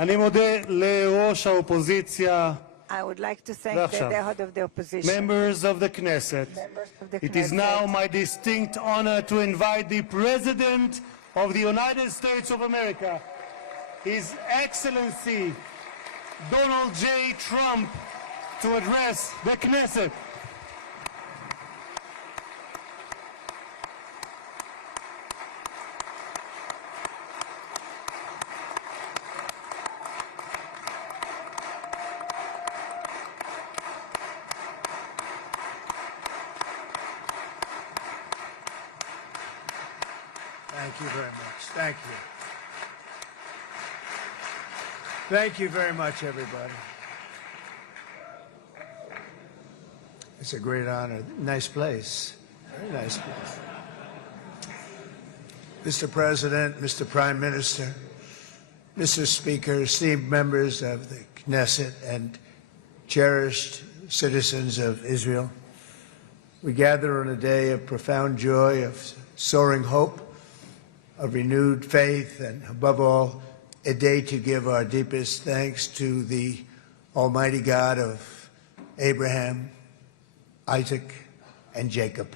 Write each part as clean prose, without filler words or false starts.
אני מודה לראש האופוזיציה, I would like to thank the head of the opposition. members of the Knesset. It is now my distinct honor to invite the President of the United States of America, His Excellency Donald J. Trump, to address the Knesset. Thank you very much. Thank you. Thank you very much, everybody. It's a great honor. Nice place. Very nice place. Mr. President, Mr. Prime Minister, Mr. Speaker, esteemed members of the Knesset and cherished citizens of Israel, we gather on a day of profound joy, of soaring hope, of renewed faith, and above all, a day to give our deepest thanks to the Almighty God of Abraham, Isaac, and Jacob.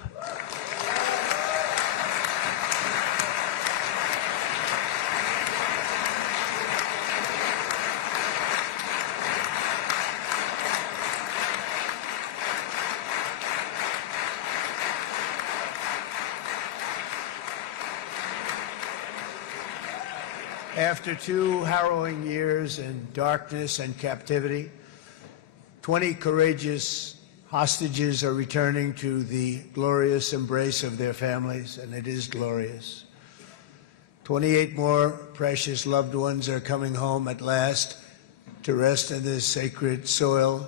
After 2 harrowing years in darkness and captivity, 20 courageous hostages are returning to the glorious embrace of their families, and it is glorious. 28 more precious loved ones are coming home at last to rest in this sacred soil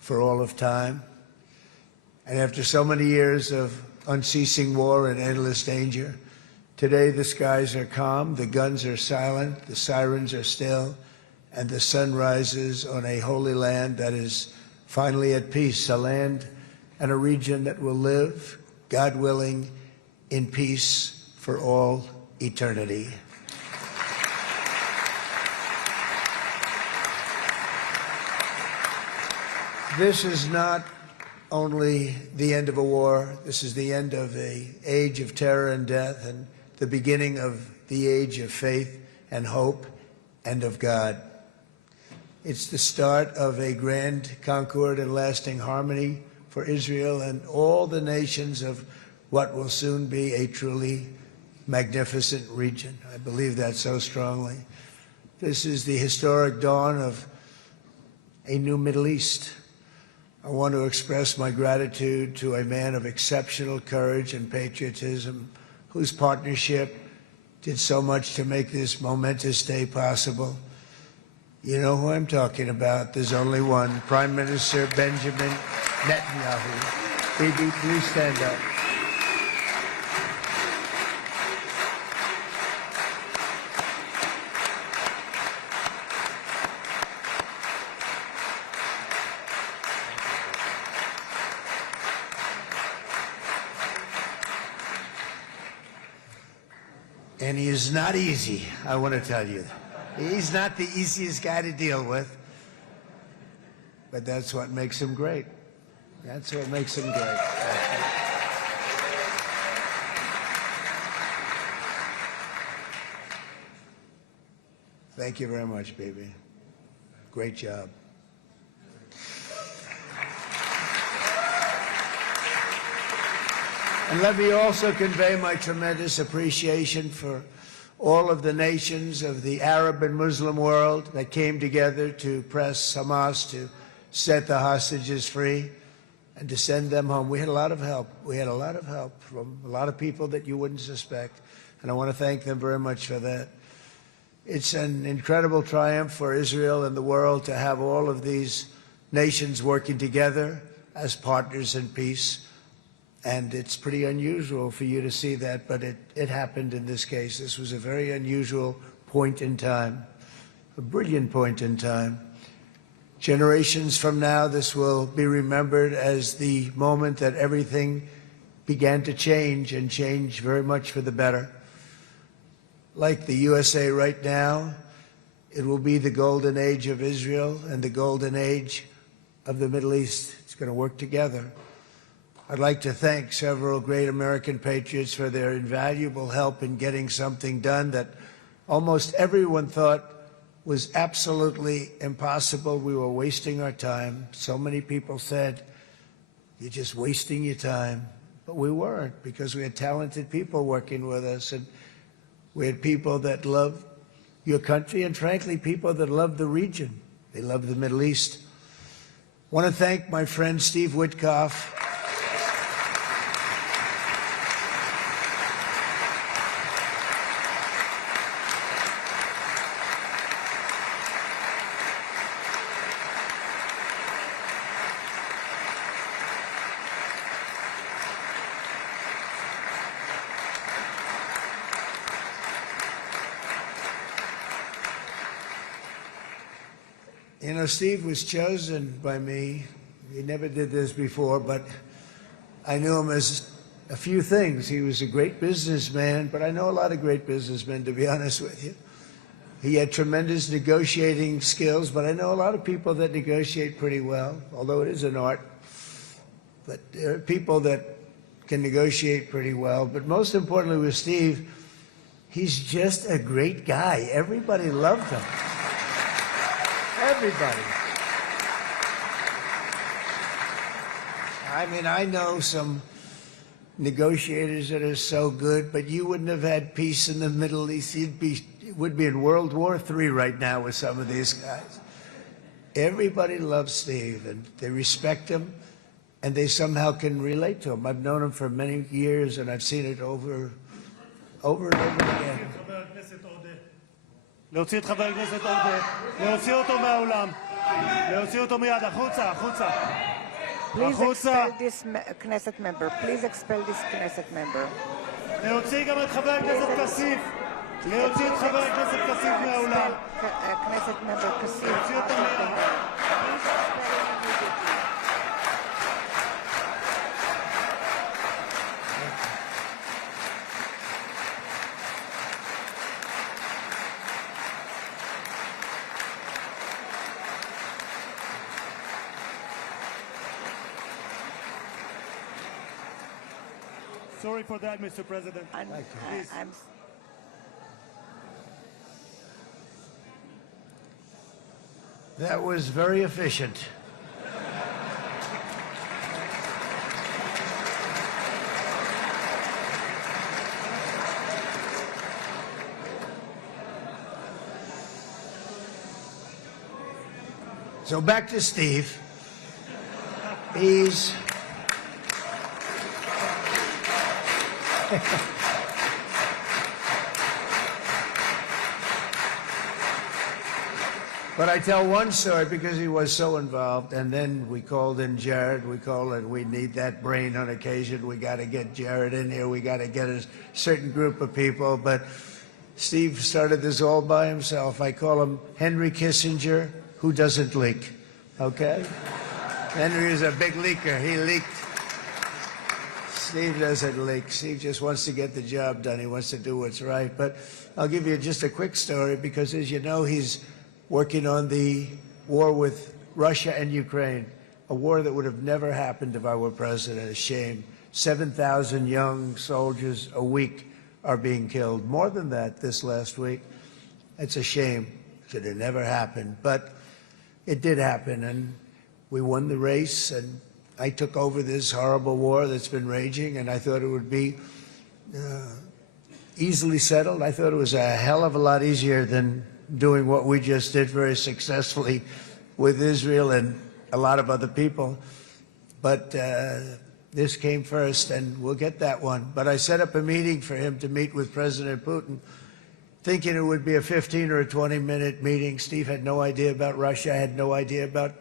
for all of time. And after so many years of unceasing war and endless danger, today the skies are calm, the guns are silent, the sirens are still, and the sun rises on a holy land that is finally at peace, a land and a region that will live, God willing, in peace for all eternity. This is not only the end of a war, this is the end of an age of terror and death, and the beginning of the age of faith and hope and of God. It's the start of a grand concord and lasting harmony for Israel and all the nations of what will soon be a truly magnificent region. I believe that so strongly. This is the historic dawn of a new Middle East. I want to express my gratitude to a man of exceptional courage and patriotism, whose partnership did so much to make this momentous day possible. You know who I'm talking about. There's only one, Prime Minister Benjamin Netanyahu. Bibi, please stand up. And he is not easy, I want to tell you. He's not the easiest guy to deal with, but that's what makes him great. That's what makes him great. Thank you very much, baby. Great job. And let me also convey my tremendous appreciation for all of the nations of the Arab and Muslim world that came together to press Hamas to set the hostages free and to send them home. We had a lot of help. We had a lot of help from a lot of people that you wouldn't suspect, and I want to thank them very much for that. It's an incredible triumph for Israel and the world to have all of these nations working together as partners in peace. And it's pretty unusual for you to see that, but it happened in this case. This was a very unusual point in time, a brilliant point in time. Generations from now, this will be remembered as the moment that everything began to change, and change very much for the better. Like the USA right now, It will be the golden age of Israel and the golden age of the Middle East. It's going to work together. I'd like to thank several great American patriots for their invaluable help in getting something done that almost everyone thought was absolutely impossible. We were wasting our time. So many people said, "You're just wasting your time." But we weren't, because we had talented people working with us, and we had people that loved your country, and frankly, people that love the region. They love the Middle East. I want to thank my friend Steve Witkoff. You know, Steve was chosen by me. He never did this before, but I knew him as a few things. He was a great businessman, but I know a lot of great businessmen, to be honest with you. He had tremendous negotiating skills, but I know a lot of people that negotiate pretty well, although it is an art. But there are people that can negotiate pretty well. But most importantly with Steve, he's just a great guy. Everybody loved him. Everybody. I mean, I know some negotiators that are so good, but you wouldn't have had peace in the Middle East. It would be in World War III right now with some of these guys. Everybody loves Steve, and they respect him, and they somehow can relate to him. I've known him for many years, and I've seen it over and over again. להוציא את חבר הכנסת עודה, להוציא אותו מהאולם, להוציא אותו מיד, החוצה, החוצה. Please expel this Knesset member. Please expel this Knesset member. להוציא גם את חבר הכנסת כסיף. להוציא את חבר הכנסת כסיף מהאולם. Knesset member כסיף. להוציא אותו מיד. Sorry for that, Mr. President. That was very efficient. So back to Steve. He's But I tell one story because he was so involved, and then we called in Jared. We need that brain on occasion. We got to get Jared in here. We got to get a certain group of people. But Steve started this all by himself. I call him Henry Kissinger, who doesn't leak. Okay? Henry is a big leaker. He leaked. Steve doesn't leak. Steve just wants to get the job done. He wants to do what's right. But I'll give you just a quick story because, as you know, he's working on the war with Russia and Ukraine, a war that would have never happened if I were president. A shame. 7,000 young soldiers a week are being killed. More than that this last week. It's a shame. It should have never happened. But it did happen, and we won the race, and I took over this horrible war that's been raging, and I thought it would be easily settled. I thought it was a hell of a lot easier than doing what we just did very successfully with Israel and a lot of other people. But this came first, and we'll get that one. But I set up a meeting for him to meet with President Putin, thinking it would be a 15 or a 20-minute meeting. Steve had no idea about Russia, had no idea about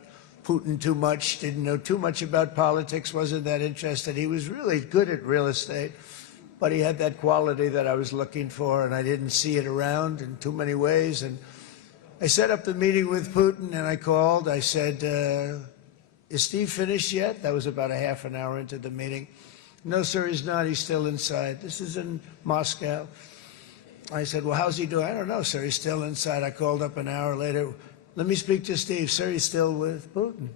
Putin too much, didn't know too much about politics, wasn't that interested. He was really good at real estate, but he had that quality that I was looking for, and I didn't see it around in too many ways. And I set up the meeting with Putin, and I called. I said, is Steve finished yet? That was about a half an hour into the meeting. No, sir, he's not. He's still inside. This is in Moscow. I said, well, how's he doing? I don't know, sir. He's still inside. I called up an hour later. Let me speak to Steve. Sir, he's still with Putin.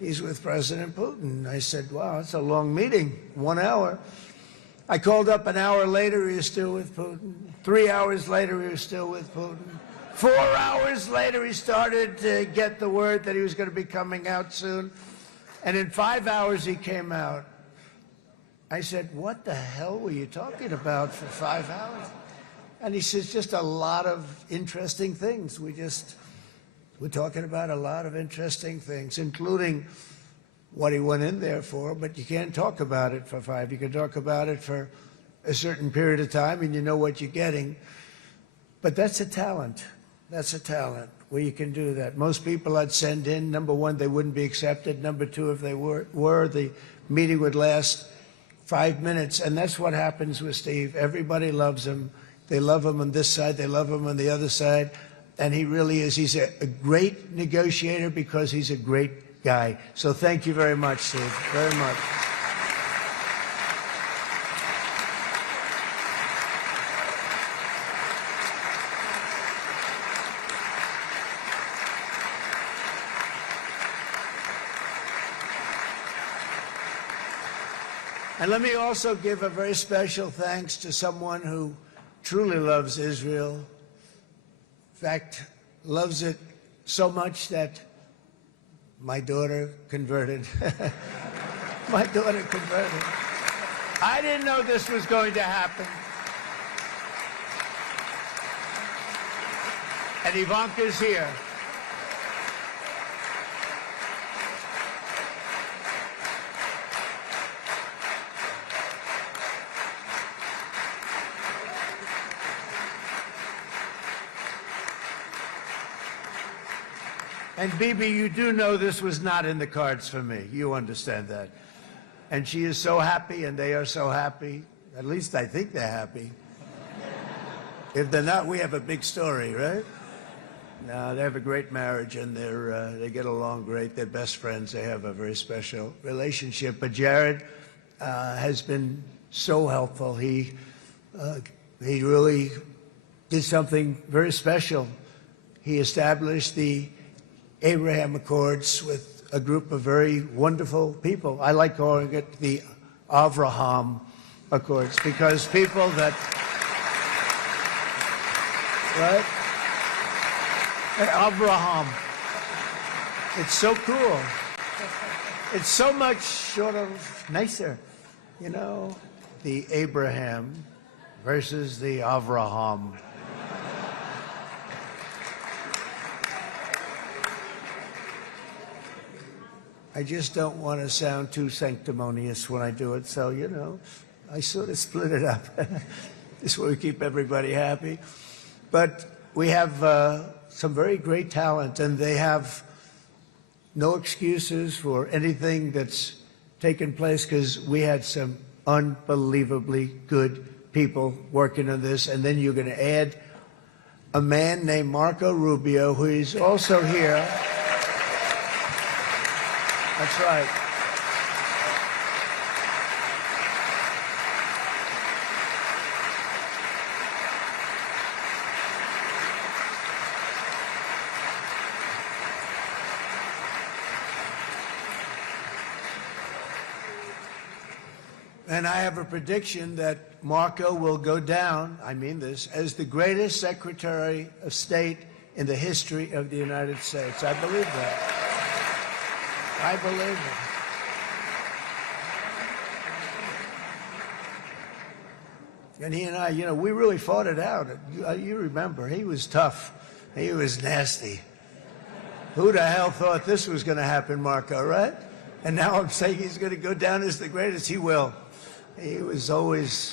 He's with President Putin. I said, wow, that's a long meeting, 1 hour. I called up an hour later. He was still with Putin. 3 hours later, he was still with Putin. 4 hours later, he started to get the word that he was going to be coming out soon. And in 5 hours, he came out. I said, what the hell were you talking about for 5 hours? And he says, just a lot of interesting things. We're talking about a lot of interesting things, including what he went in there for, but you can't talk about it for 5. You can talk about it for a certain period of time, and you know what you're getting. But that's a talent. That's a talent, where you can do that. Most people I'd send in, number one, they wouldn't be accepted. Number two, if they were, the meeting would last 5 minutes, and that's what happens with Steve. Everybody loves him. They love him on this side. They love him on the other side. And he really is. He's a great negotiator because he's a great guy. So thank you very much, Steve, very much. And let me also give a very special thanks to someone who truly loves Israel. In fact, loves it so much that my daughter converted. My daughter converted. I didn't know this was going to happen. And Ivanka's here. And Bibi, you do know this was not in the cards for me. You understand that. And she is so happy, and they are so happy. At least I think they're happy. If they're not, we have a big story, right? No, they have a great marriage, and they get along great. They're best friends. They have a very special relationship. But Jared has been so helpful. He really did something very special. He established the Abraham Accords with a group of very wonderful people. I like calling it the Avraham Accords, because people that, right? Avraham. It's so cool. It's so much sort of nicer, you know, the Abraham versus the Avraham. I just don't want to sound too sanctimonious when I do it, so, you know, I sort of split it up. This way we keep everybody happy. But we have some very great talent, and they have no excuses for anything that's taken place, because we had some unbelievably good people working on this. And then you're going to add a man named Marco Rubio, who is also here. That's right. And I have a prediction that Marco will go down, I mean this, as the greatest Secretary of State in the history of the United States. I believe that. I believe it. And he and I, you know, we really fought it out. You remember, he was tough. He was nasty. Who the hell thought this was going to happen, Marco, right? And now I'm saying he's going to go down as the greatest. He will. He was always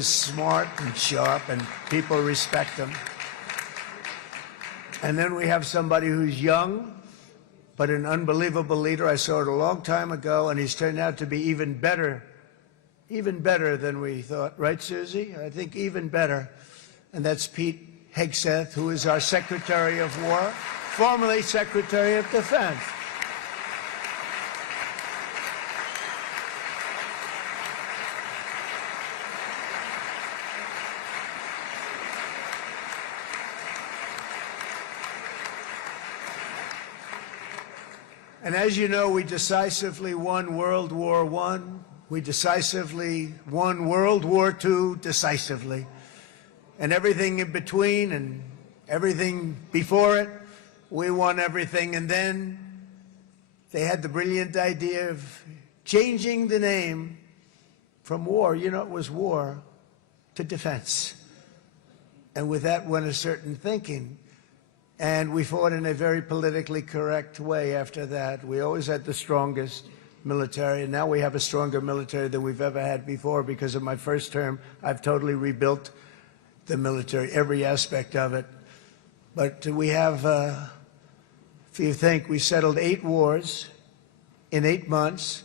smart and sharp, and people respect him. And then we have somebody who's young, but an unbelievable leader. I saw it a long time ago, and he's turned out to be even better than we thought. Right, Susie? I think even better. And that's Pete Hegseth, who is our Secretary of War, formerly Secretary of Defense. And as you know, we decisively won World War I. We decisively won World War II decisively. And everything in between and everything before it, we won everything. And then they had the brilliant idea of changing the name from war, you know, it was war, to defense. And with that went a certain thinking. And we fought in a very politically correct way after that. We always had the strongest military, and now we have a stronger military than we've ever had before. Because of my first term, I've totally rebuilt the military, every aspect of it. But we have, if you think, we settled 8 wars in 8 months.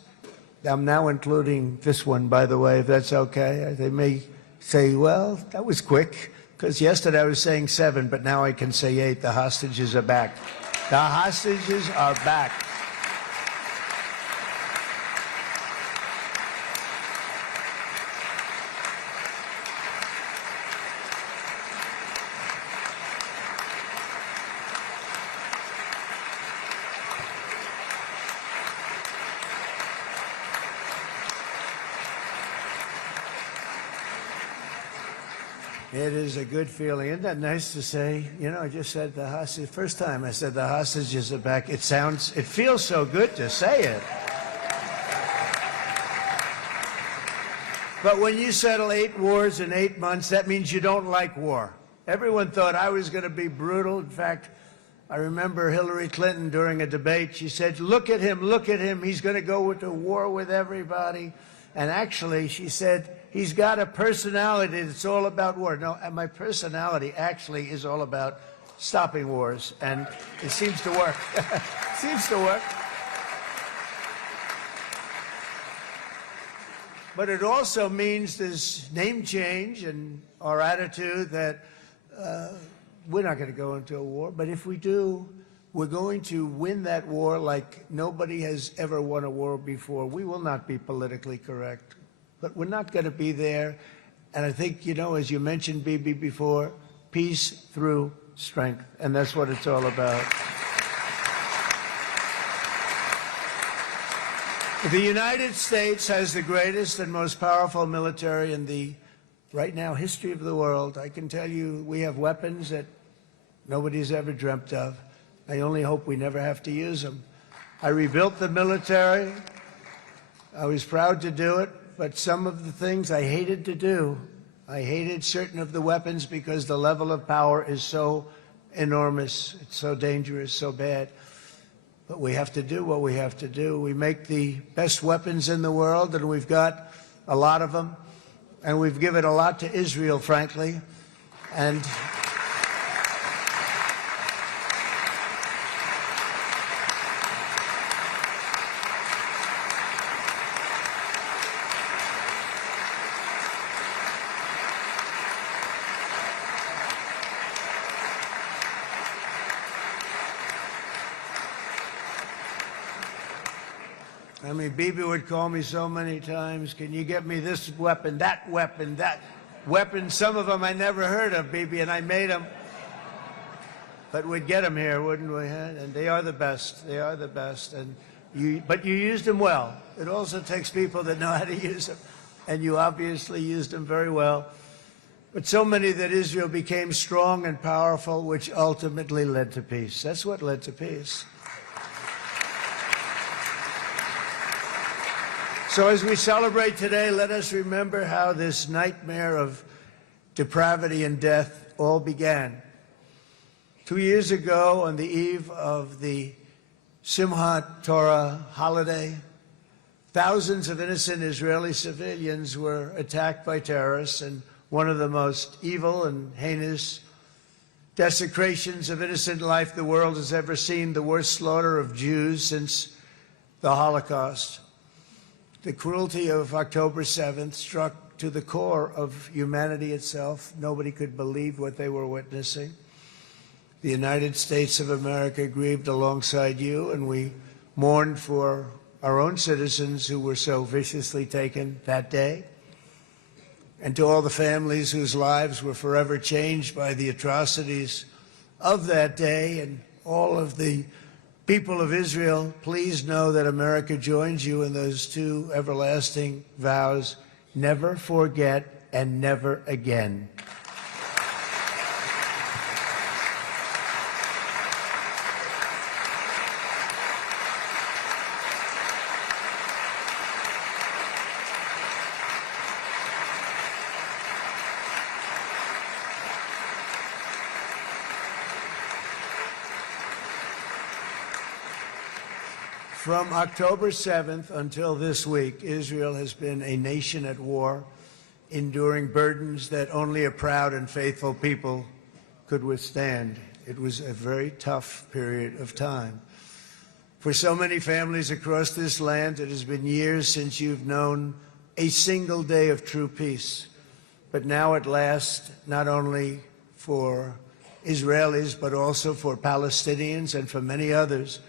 I'm now including this one, by the way, if that's okay. They may say, well, that was quick, because yesterday I was saying 7, but now I can say 8. The hostages are back. The hostages are back. It is a good feeling. Isn't that nice to say? You know, I just said the hostage. First time I said the hostages are back. It feels so good to say it. But when you settle 8 wars in 8 months, that means you don't like war. Everyone thought I was going to be brutal. In fact, I remember Hillary Clinton during a debate, she said, look at him, he's going to go into war with everybody. And actually, she said, he's got a personality that's all about war. No, and my personality actually is all about stopping wars. And it seems to work. It seems to work. But it also means there's name change in our attitude that we're not going to go into a war. But if we do, we're going to win that war like nobody has ever won a war before. We will not be politically correct, but we're not going to be there. And I think, you know, as you mentioned, Bibi, before, peace through strength. And that's what it's all about. The United States has the greatest and most powerful military in the, right now, history of the world. I can tell you we have weapons that nobody's ever dreamt of. I only hope we never have to use them. I rebuilt the military. I was proud to do it, but some of the things I hated to do. I hated certain of the weapons because the level of power is so enormous. It's so dangerous, so bad. But we have to do what we have to do. We make the best weapons in the world, and we've got a lot of them. And we've given a lot to Israel, frankly. And I mean, Bibi would call me so many times, can you get me this weapon, that weapon, that weapon? Some of them I never heard of, Bibi, and I made them. But we'd get them here, wouldn't we? And they are the best. They are the best. But you used them well. It also takes people that know how to use them. And you obviously used them very well. But so many that Israel became strong and powerful, which ultimately led to peace. That's what led to peace. So as we celebrate today, let us remember how this nightmare of depravity and death all began. 2 years ago, on the eve of the Simchat Torah holiday, thousands of innocent Israeli civilians were attacked by terrorists, and one of the most evil and heinous desecrations of innocent life the world has ever seen, the worst slaughter of Jews since the Holocaust. The cruelty of October 7th struck to the core of humanity itself. Nobody could believe what they were witnessing. The United States of America grieved alongside you, and we mourned for our own citizens who were so viciously taken that day. And to all the families whose lives were forever changed by the atrocities of that day, and all of the People of Israel, please know that America joins you in those two everlasting vows: never forget and never again. From October 7th until this week, Israel has been a nation at war, enduring burdens that only a proud and faithful people could withstand. It was a very tough period of time. For so many families across this land, it has been years since you've known a single day of true peace. But now at last, not only for Israelis, but also for Palestinians and for many others,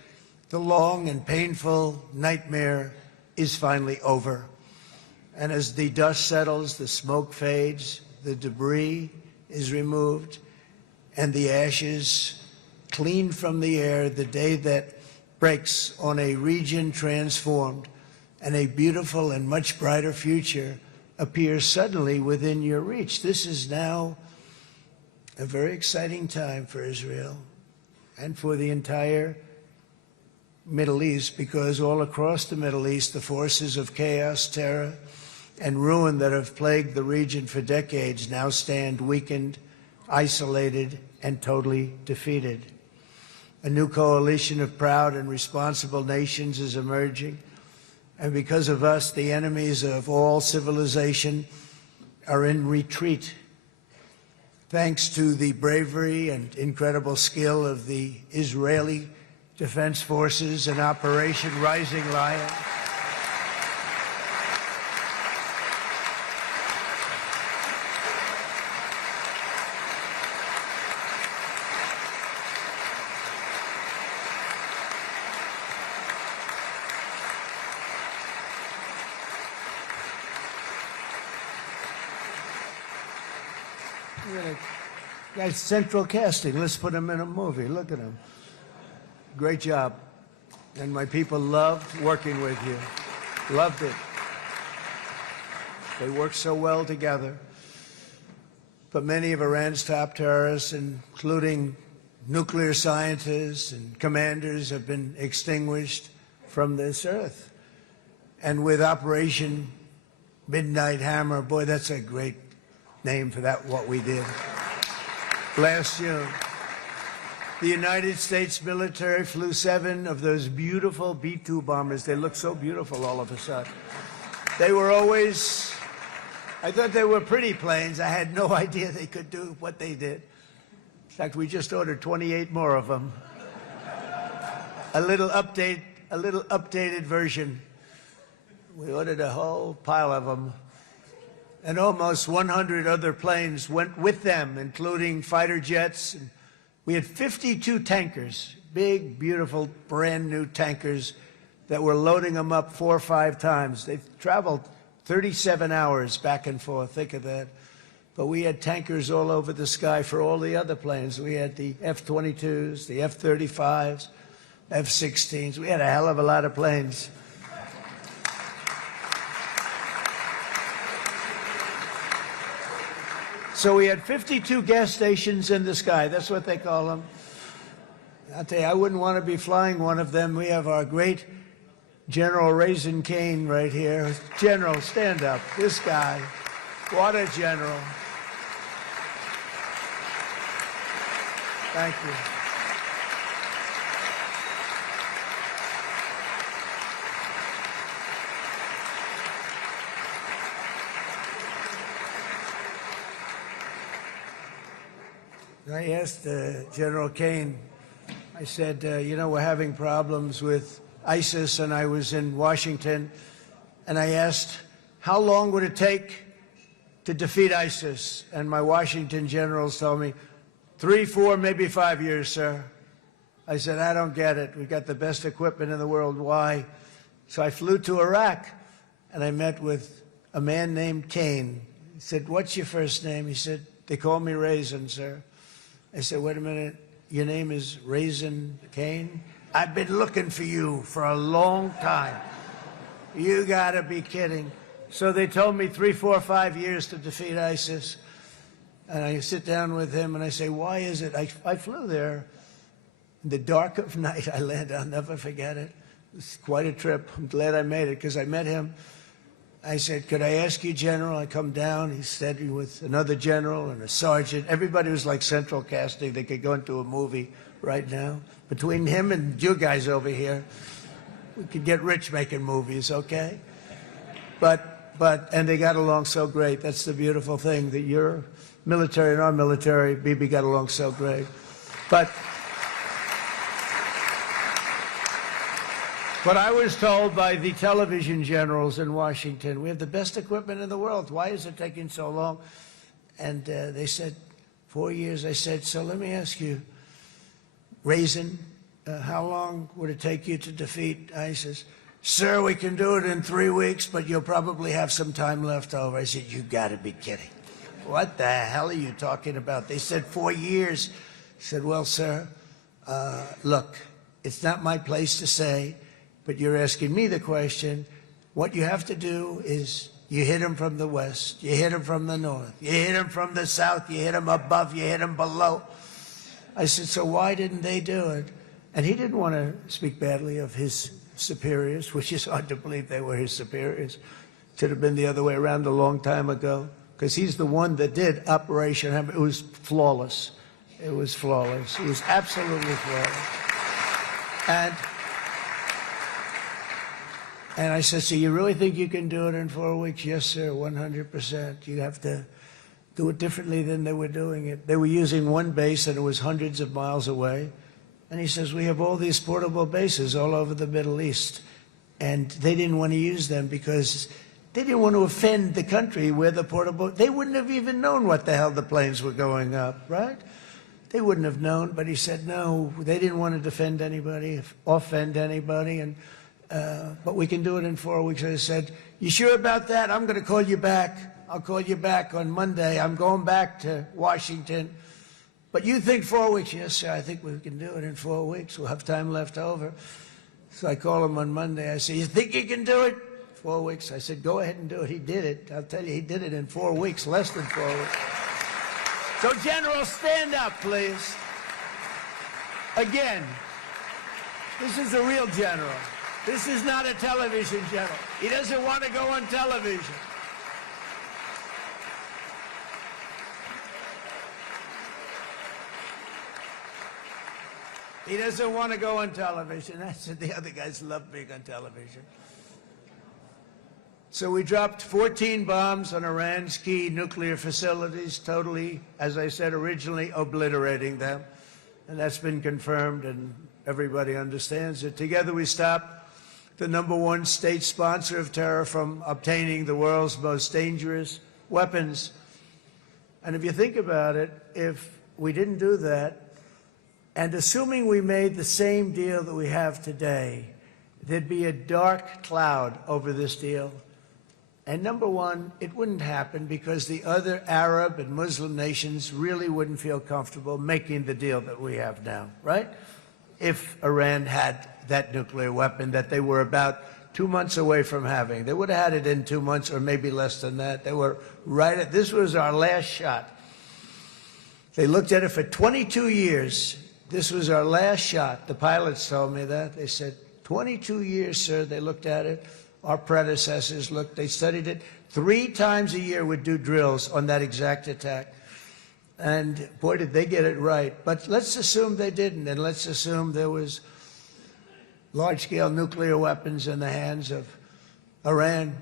the long and painful nightmare is finally over. And as the dust settles, the smoke fades, the debris is removed, and the ashes cleaned from the air, the day that breaks on a region transformed and a beautiful and much brighter future appears suddenly within your reach. This is now a very exciting time for Israel and for the entire Middle East, because all across the Middle East, the forces of chaos, terror, and ruin that have plagued the region for decades now stand weakened, isolated, and totally defeated. A new coalition of proud and responsible nations is emerging, and because of us, the enemies of all civilization are in retreat. Thanks to the bravery and incredible skill of the Israeli Defense Forces and Operation Rising Lion, Guys, central casting. Let's put him in a movie. Look at him. Great job. And my people loved working with you. Loved it. They worked so well together. But many of Iran's top terrorists, including nuclear scientists and commanders, have been extinguished from this earth. And with Operation Midnight Hammer, boy, that's a great name for that, what we did last June. The United States military flew 7 of those beautiful B-2 bombers. They look so beautiful all of a sudden. They were always, I thought they were pretty planes. I had no idea they could do what they did. In fact, we just ordered 28 more of them. A little updated version. We ordered a whole pile of them. And almost 100 other planes went with them, including fighter jets. We had 52 tankers, big, beautiful, brand new tankers that were loading them up 4 or 5 times. They've traveled 37 hours back and forth. Think of that. But we had tankers all over the sky for all the other planes. We had the F-22s, the F-35s, F-16s. We had a hell of a lot of planes. So we had 52 gas stations in the sky. That's what they call them. I'll tell you, I wouldn't want to be flying one of them. We have our great General Raisin Cain right here. General, stand up. This guy. What a general. Thank you. I asked General Cain, I said, you know, we're having problems with ISIS, and I was in Washington, and I asked, how long would it take to defeat ISIS? And my Washington generals told me, 3, 4, maybe 5 years, sir. I said, I don't get it. We've got the best equipment in the world. Why? So I flew to Iraq, and I met with a man named Cain. He said, what's your first name? He said, they call me Raisin, sir. I said, wait a minute, your name is Raisin Cain? I've been looking for you for a long time. You gotta be kidding. So they told me 3, 4, 5 years to defeat ISIS. And I sit down with him and I say, why is it? I flew there in the dark of night. I landed, I'll never forget it. It's quite a trip. I'm glad I made it because I met him. I said, could I ask you, General? I come down. He said, with another general and a sergeant. Everybody was like central casting. They could go into a movie right now. Between him and you guys over here, we could get rich making movies, okay? And they got along so great. That's the beautiful thing, that your military and our military, Bibi, got along so great. But I was told by the television generals in Washington, we have the best equipment in the world. Why is it taking so long? And they said, 4 years. I said, so let me ask you, Raisin, how long would it take you to defeat ISIS? Sir, we can do it in 3 weeks, but you'll probably have some time left over. I said, you gotta be kidding. What the hell are you talking about? They said 4 years. I said, well, sir, look, it's not my place to say, but you're asking me the question. What you have to do is you hit them from the west, you hit them from the north, you hit them from the south, you hit them above, you hit them below. I said, so why didn't they do it? And he didn't want to speak badly of his superiors, which is hard to believe they were his superiors. It should have been the other way around a long time ago, because he's the one that did Operation Hammer. It was flawless. It was flawless. It was absolutely flawless. And I said, so you really think you can do it in 4 weeks? Yes, sir, 100%. You have to do it differently than they were doing it. They were using one base, and it was hundreds of miles away. And he says, we have all these portable bases all over the Middle East. And they didn't want to use them because they didn't want to offend the country where the portable... They wouldn't have even known what the hell the planes were going up, right? They wouldn't have known. But he said, no, they didn't want to defend anybody, offend anybody. And but we can do it in 4 weeks. I said, you sure about that? I'm going to call you back. I'll call you back on Monday. I'm going back to Washington. But you think 4 weeks? Yes, sir, I think we can do it in 4 weeks. We'll have time left over. So I call him on Monday. I say, you think you can do it? 4 weeks. I said, go ahead and do it. He did it. I'll tell you, he did it in 4 weeks, less than 4 weeks. So, General, stand up, please. Again, this is a real general. This is not a television general. He doesn't want to go on television. He doesn't want to go on television. I said the other guys love being on television. So we dropped 14 bombs on Iran's key nuclear facilities, totally, as I said originally, obliterating them. And that's been confirmed, and everybody understands it. Together we stopped the #1 state sponsor of terror from obtaining the world's most dangerous weapons. And if you think about it, if we didn't do that, and assuming we made the same deal that we have today, there'd be a dark cloud over this deal. And #1, it wouldn't happen because the other Arab and Muslim nations really wouldn't feel comfortable making the deal that we have now, right? If Iran had that nuclear weapon that they were about 2 months away from having. They would have had it in 2 months or maybe less than that. They were right at, this was our last shot. They looked at it for 22 years. This was our last shot. The pilots told me that. They said, 22 years, sir. They looked at it. Our predecessors looked. They studied it. 3 times a year would do drills on that exact attack. And boy, did they get it right. But let's assume they didn't, and let's assume there was large-scale nuclear weapons in the hands of Iran.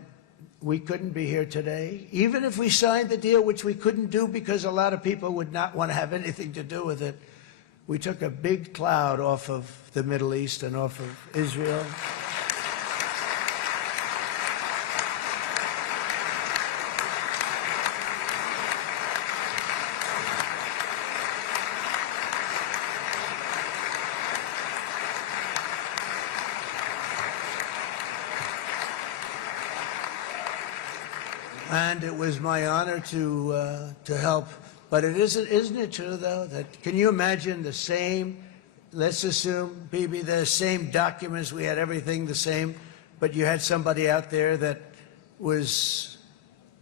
We couldn't be here today. Even if we signed the deal, which we couldn't do because a lot of people would not want to have anything to do with it, we took a big cloud off of the Middle East and off of Israel. And it was my honor to help. But it isn't it true, though, that can you imagine the same let's assume, Bibi, the same documents, we had everything the same, but you had somebody out there that was,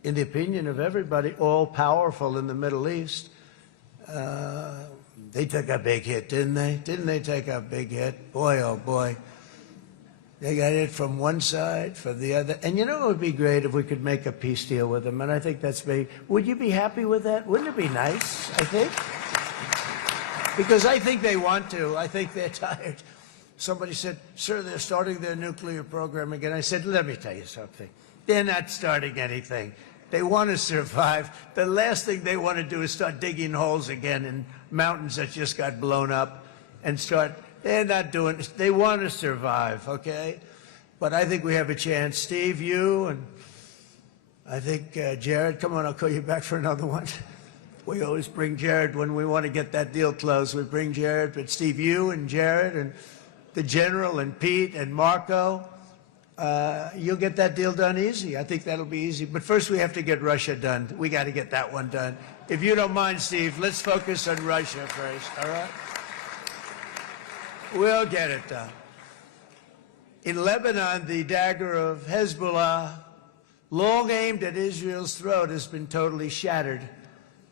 in the opinion of everybody, all-powerful in the Middle East. They took a big hit, didn't they? Didn't they take a big hit? Boy, oh boy. They got it from one side, from the other. And you know, it would be great if we could make a peace deal with them. And I think that's maybe, would you be happy with that? Wouldn't it be nice, I think? Because I think they want to. I think they're tired. Somebody said, sir, they're starting their nuclear program again. I said, let me tell you something. They're not starting anything. They want to survive. The last thing they want to do is start digging holes again in mountains that just got blown up and start. They're not doing it. They want to survive, okay? But I think we have a chance. Steve, you, and I think Jared, come on, I'll call you back for another one. We always bring Jared when we want to get that deal closed. We bring Jared, but Steve, you and Jared and the General and Pete and Marco, you'll get that deal done easy. I think that'll be easy. But first we have to get Russia done. We got to get that one done. If you don't mind, Steve, let's focus on Russia first, all right? We'll get it done. In Lebanon, the dagger of Hezbollah, long aimed at Israel's throat, has been totally shattered.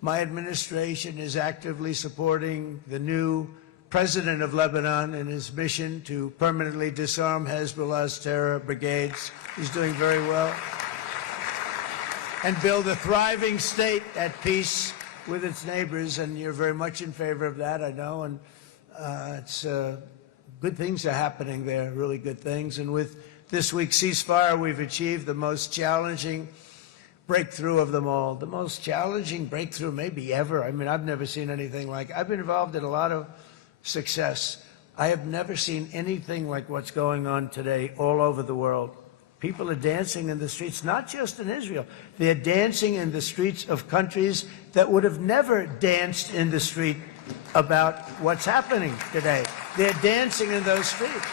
My administration is actively supporting the new president of Lebanon in his mission to permanently disarm Hezbollah's terror brigades. He's doing very well. And build a thriving state at peace with its neighbors. And you're very much in favor of that, I know. And it's good things are happening there, really good things. And with this week's ceasefire, we've achieved the most challenging breakthrough of them all. The most challenging breakthrough maybe ever. I mean, I've never seen anything like it. I've been involved in a lot of success. I have never seen anything like what's going on today all over the world. People are dancing in the streets, not just in Israel. They're dancing in the streets of countries that would have never danced in the street about what's happening today. They're dancing in those streets.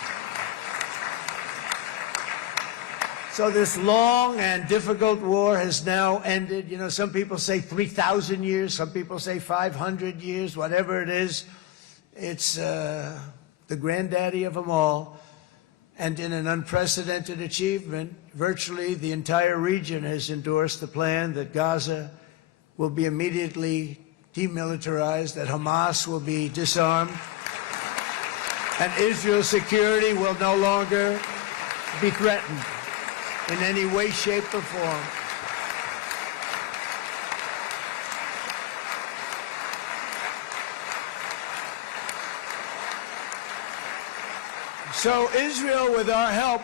So this long and difficult war has now ended. You know, some people say 3,000 years, some people say 500 years, whatever it is. It's the granddaddy of them all. And in an unprecedented achievement, virtually the entire region has endorsed the plan that Gaza will be immediately demilitarized, that Hamas will be disarmed, and Israel's security will no longer be threatened in any way, shape, or form. So Israel, with our help,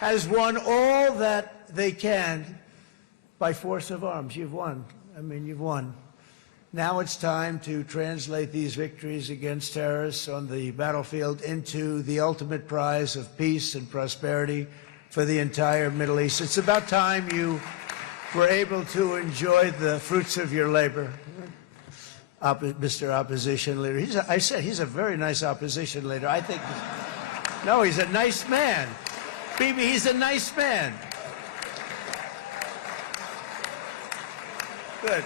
has won all that they can by force of arms. You've won. I mean, you've won. Now it's time to translate these victories against terrorists on the battlefield into the ultimate prize of peace and prosperity for the entire Middle East. It's about time you were able to enjoy the fruits of your labor. Mr. Opposition Leader. I said he's a very nice opposition leader. I think, no, he's a nice man. Bibi, he's a nice man. Good.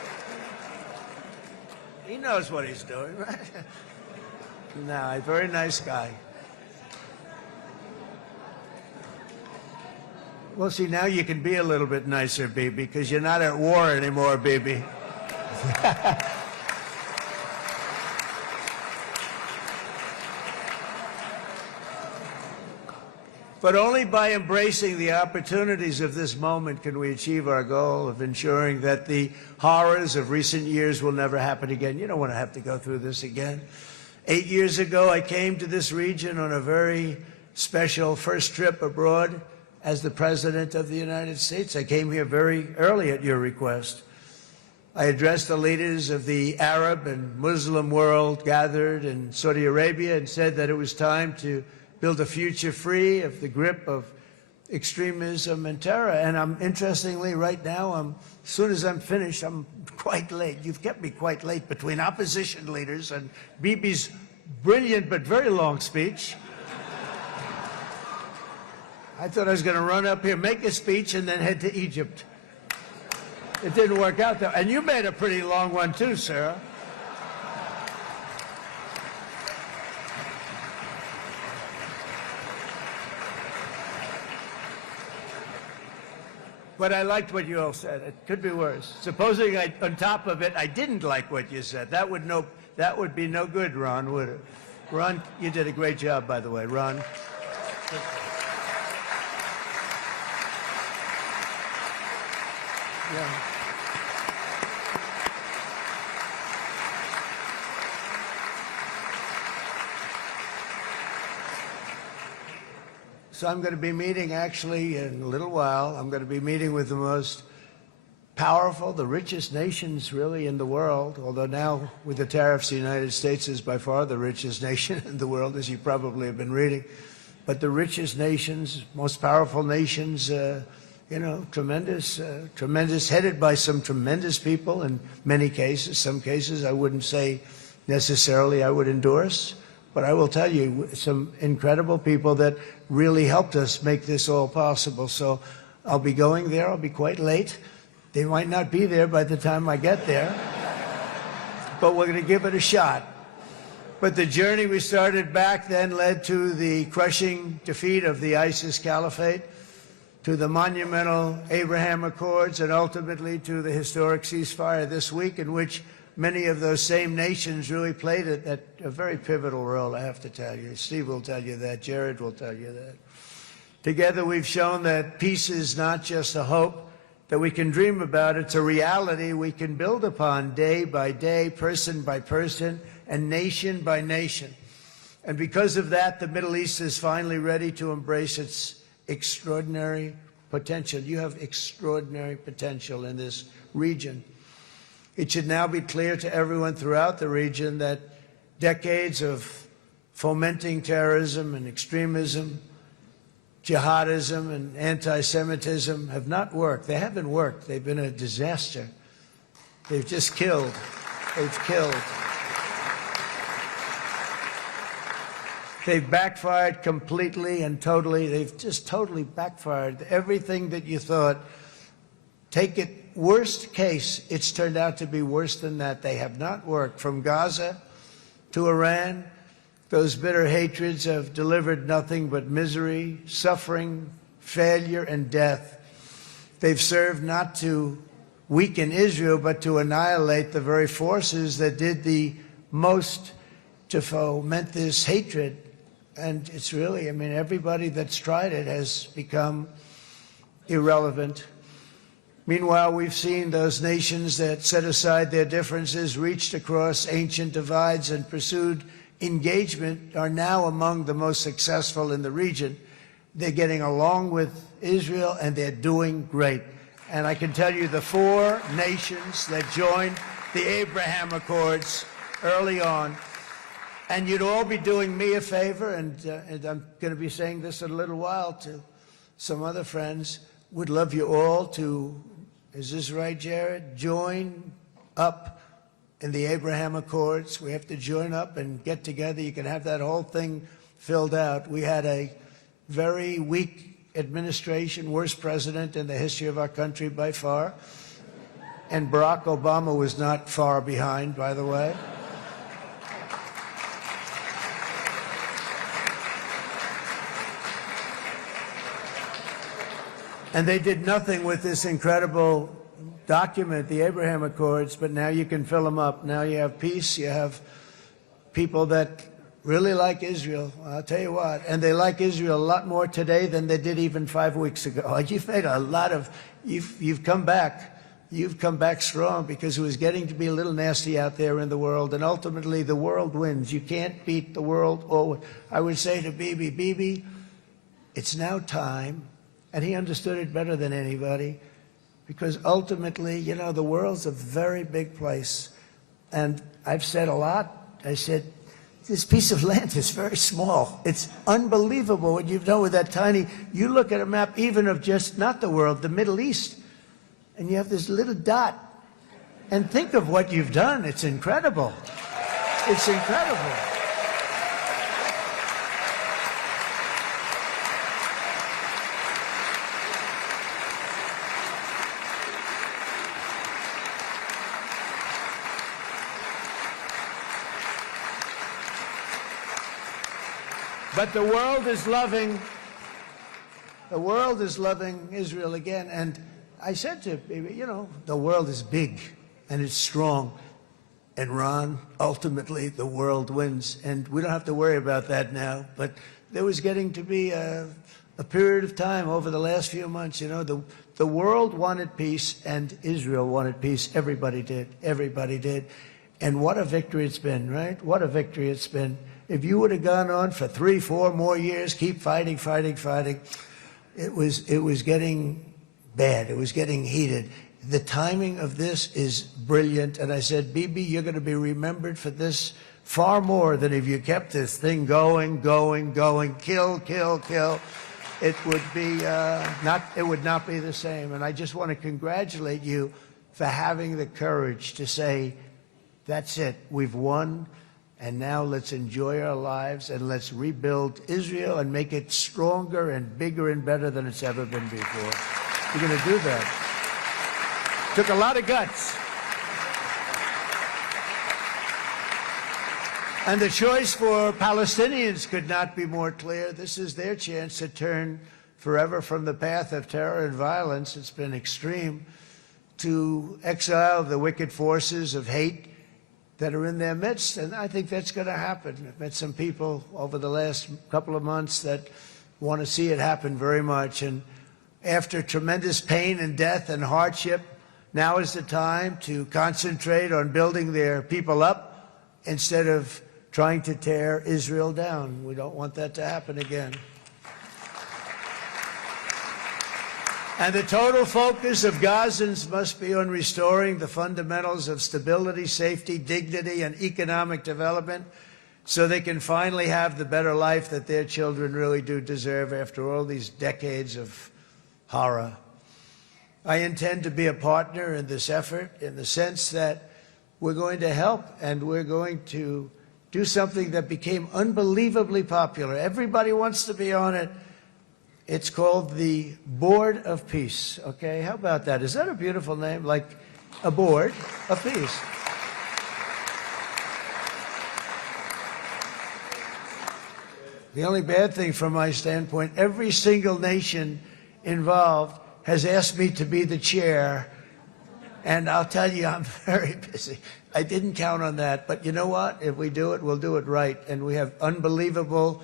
He knows what he's doing, right? No, a very nice guy. Well, see, now you can be a little bit nicer, Bibi, because you're not at war anymore, Bibi. But only by embracing the opportunities of this moment can we achieve our goal of ensuring that the horrors of recent years will never happen again. You don't want to have to go through this again. 8 years ago, I came to this region on a very special first trip abroad as the President of the United States. I came here very early at your request. I addressed the leaders of the Arab and Muslim world gathered in Saudi Arabia and said that it was time to build a future free of the grip of extremism and terror. And interestingly, right now, as soon as I'm finished, I'm quite late. You've kept me quite late between opposition leaders and Bibi's brilliant but very long speech. I thought I was going to run up here, make a speech, and then head to Egypt. It didn't work out, though. And you made a pretty long one, too, Sarah. But I liked what you all said. It could be worse. Supposing on top of it, I didn't like what you said. That would be no good, Ron, would it? Ron, you did a great job, by the way, Ron. Yeah. So I'm going to be meeting, actually, in a little while, I'm going to be meeting with the most powerful, the richest nations, really, in the world, although now, with the tariffs, the United States is by far the richest nation in the world, as you probably have been reading. But the richest nations, most powerful nations, you know, tremendous, headed by some tremendous people in many cases. Some cases I wouldn't say necessarily I would endorse, but I will tell you, some incredible people that really helped us make this all possible. So I'll be going there. I'll be quite late. They might not be there by the time I get there, but we're going to give it a shot. But the journey we started back then led to the crushing defeat of the ISIS caliphate, to the monumental Abraham Accords, and ultimately to the historic ceasefire this week, in which many of those same nations really played a very pivotal role, I have to tell you. Steve will tell you that. Jared will tell you that. Together we've shown that peace is not just a hope that we can dream about. It's a reality we can build upon day by day, person by person, and nation by nation. And because of that, the Middle East is finally ready to embrace its extraordinary potential. You have extraordinary potential in this region. It should now be clear to everyone throughout the region that decades of fomenting terrorism and extremism, jihadism and anti-Semitism have not worked. They haven't worked. They've been a disaster. They've just killed. They've killed. They've backfired completely and totally. They've just totally backfired. Everything that you thought, take it worst case, it's turned out to be worse than that. They have not worked. From Gaza to Iran, those bitter hatreds have delivered nothing but misery, suffering, failure, and death. They've served not to weaken Israel, but to annihilate the very forces that did the most to foment this hatred. And it's really, I mean, everybody that's tried it has become irrelevant. Meanwhile, we've seen those nations that set aside their differences, reached across ancient divides, and pursued engagement are now among the most successful in the region. They're getting along with Israel, and they're doing great. And I can tell you the 4 nations that joined the Abraham Accords early on, and you'd all be doing me a favor, and I'm going to be saying this in a little while to some other friends, would love you all to, is this right, Jared? Join up in the Abraham Accords. We have to join up and get together. You can have that whole thing filled out. We had a very weak administration, worst president in the history of our country by far. And Barack Obama was not far behind, by the way. And they did nothing with this incredible document, the Abraham Accords, but now you can fill them up. Now you have peace, you have people that really like Israel, I'll tell you what, and they like Israel a lot more today than they did even 5 weeks ago. You've made a lot of, you've come back strong, because it was getting to be a little nasty out there in the world, and ultimately the world wins. You can't beat the world always. I would say to Bibi, it's now time. And he understood it better than anybody, because ultimately, you know, the world's a very big place. And I've said a lot. I said, this piece of land is very small. It's unbelievable what you've done with that tiny, you look at a map even of just, not the world, the Middle East, and you have this little dot. And think of what you've done. It's incredible. It's incredible. But the world is loving Israel again, and I said to Bibi, you know, the world is big and it's strong. And Ron, ultimately, the world wins. And we don't have to worry about that now. But there was getting to be a period of time over the last few months, you know, the world wanted peace and Israel wanted peace. Everybody did. Everybody did. And what a victory it's been, right? What a victory it's been. If you would have gone on for 3, 4 more years, keep fighting, fighting, fighting, it was getting bad. It was getting heated. The timing of this is brilliant. And I said, Bibi, you're going to be remembered for this far more than if you kept this thing going, kill, kill, kill. It would be it would not be the same. And I just want to congratulate you for having the courage to say, that's it, we've won, and now let's enjoy our lives and let's rebuild Israel and make it stronger and bigger and better than it's ever been before. We're going to do that. Took a lot of guts. And the choice for Palestinians could not be more clear. This is their chance to turn forever from the path of terror and violence. It's been extreme, to exile the wicked forces of hate that are in their midst. And I think that's going to happen. I've met some people over the last couple of months that want to see it happen very much. And after tremendous pain and death and hardship, now is the time to concentrate on building their people up instead of trying to tear Israel down. We don't want that to happen again. And the total focus of Gazans must be on restoring the fundamentals of stability, safety, dignity, and economic development so they can finally have the better life that their children really do deserve after all these decades of horror. I intend to be a partner in this effort in the sense that we're going to help and we're going to do something that became unbelievably popular. Everybody wants to be on it. It's called the Board of Peace, okay? How about that? Is that a beautiful name? Like a board of peace. The only bad thing from my standpoint, every single nation involved has asked me to be the chair, and I'll tell you, I'm very busy. I didn't count on that, but you know what? If we do it, we'll do it right. And we have unbelievable